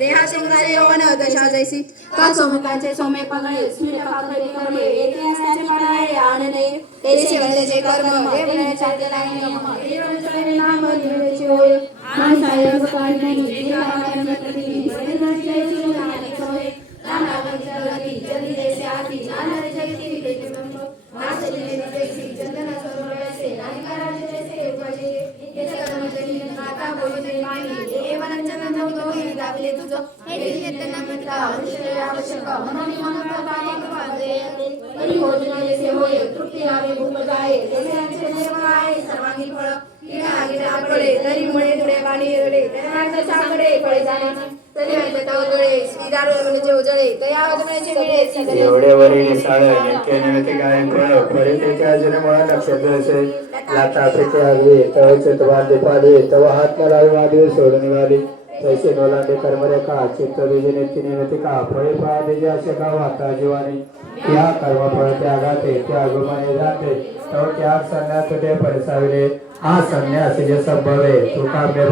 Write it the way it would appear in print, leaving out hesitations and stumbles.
देहा सिंगारे यौवन दशा जैसी का सोमकांचे सोमे पगळे स्मित काकळे कर्मे येथे असण्याचे म्हणाले आनंदे तेचे वळलेचे कर्म हे वळण्याचे लागणे नियम हे वळण्याचे नाम निवडायचे होय माणसाय अंगकाळ नाही देहा कामांना प्रती बळीचे सुनाने होय नाना वंचगती जल्दी देसे आती नाना जगती देते ब्रह्म वासले देसी चंदना सरोवराचे नानिकाराचे देसे उपाजे हे कर्म जनी आता बोलते नाही हे वनचंदन दोही लागले तुझं हे येतना म्हटला औषधे आवश्यक म्हणून म्हणून पाणी तरी भोजन देसे होय तृप्ती लावे भूक जाये देशांचे देव आहे सर्वांगी फळ किडा गिरा पडे तरी मुळे थोडे वाणी रडे तरी साकडे फळे जाणे तरी व्हायचे तवजळे श्रीदार म्हणजे उजळे तया अजूनचे मिळे एवढे वरील साळ यज्ञ निमित्त गाय फळ फळे त्याच्या अजून मला नक्षत्र असे लाता प्रिते आगवे तवचे तवादे पादे तव हात लावे वादे सोडून वादे तैसे नोलांडे कर्मरेखा चित्त बीजने निमित्त का फळे पादे जे असे का वाता जीवाने त्या कर्म फळ त्यागाते त्या गुमाने जाते तव त्याग संन्यास ते परसाविले हा संन्यास जे संभवे तुका